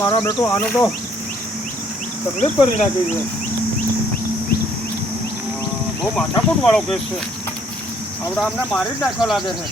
મારા બેટો આનો તો તકલીફ કરી નાખી છે. બહુ માથાકૂટ વાળો કેસ છે. આપણે આમને મારી જ નાખવા લાગે છે.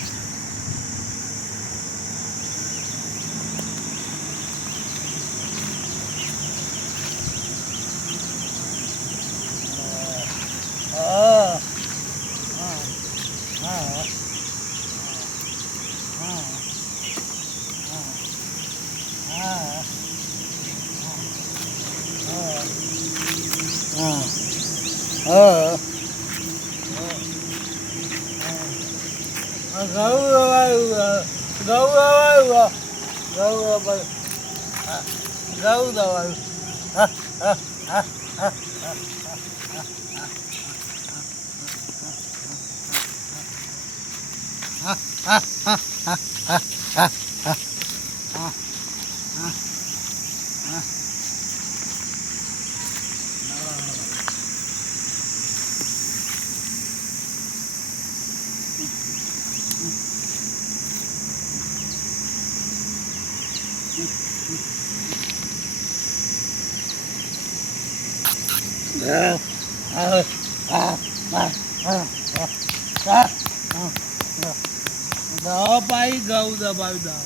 દવા પાઈ ઘઉં દબાવ્યું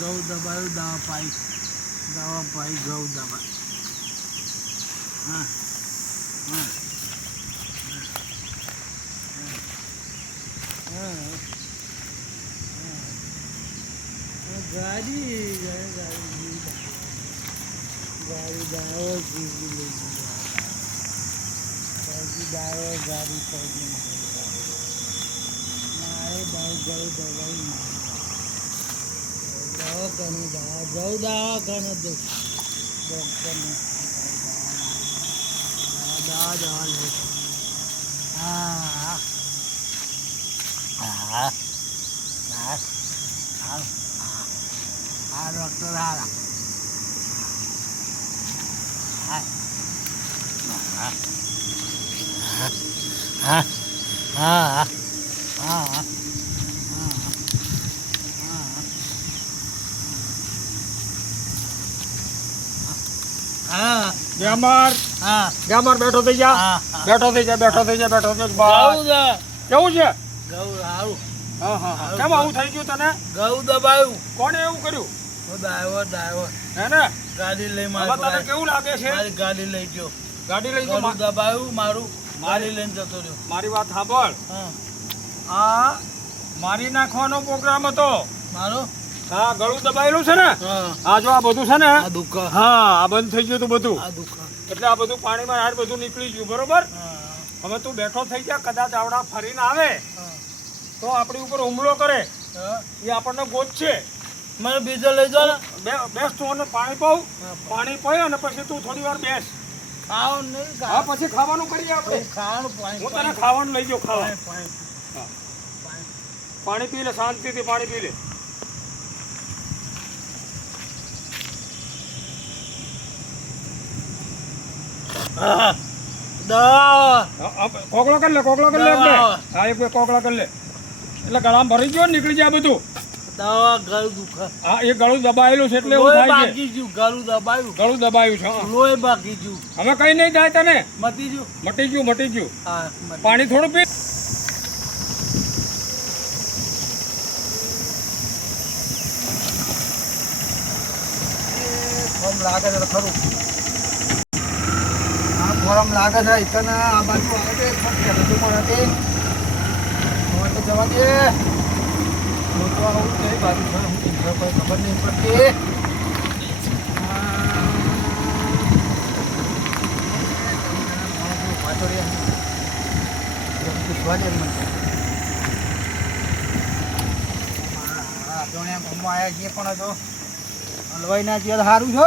ઘઉં દબાવ્યું દવા પાઈ ઘઉં દબાવ્યું. ગાડી ગાડી ડોક્ટર હારા બેઠો થઈ જા. કેવું છે? કેમ આવું થઈ ગયું તને? ઘઉં દબાયું. કોણે એવું કર્યું? ડ્રાઈવર હે ને? ગાડી લઈ તને કેવું લાગે છે? ગાડી લઈ ગયો. ગાડી લઈ ગયો. દબાયું મારું ગાડી લઈને જતો રહ્યો. મારી વાત સાંભળ. આ મારી નાખવાનો પ્રોગ્રામ હતો મારો. હા, ગળું દબાયેલું છે ને. આ જો આ બધું છે ને. હા, આ બંધ થઈ ગયું હતું બધું. એટલે આ બધું પાણીમાં હાર બધું નીકળી ગયું. બરોબર. હવે તું બેઠો થઈ જા. કદાચ આવડા ફરીને આવે તો આપણી ઉપર હુમલો કરે. એ આપણને ગોત છે. મને બીજો લઈ જાઓ ને. બેસ તું અને પાણી પાઉં. પાણી પાય અને પછી તું થોડી વાર બેસ. ખાવાનું નહીં. હા, પછી ખાવાનું કરીએ આપણે. હું તને ખાવાનું લઈ જાઉં. પાણી પી લે, શાંતિથી પાણી પી લે. કોકળો કરી લે. હા, એક કોકળા કરી લે એટલે ગળામાં ભરી ગયો નીકળી જાય બધું. દવા ગળું દુખે. હા, એ ગળું દબાયેલું છે એટલે એવું થાય છે. ગળું દબાયું છે. લોહી બાકી ગયું. હવે કઈ નહીં થાય તને. મટી ગયું. હા, પાણી થોડું પી. લાગે છે ખરું. ગરમ લાગે છે. ઇતને આ બાજુ આવે છે પણ તો જવા દે. તો આવું કઈ બાજુ છે હું કોઈ ખબર નહીં પડતી. આવ્યા છીએ પણ તો હલવાઈ ના છીએ સારું છે.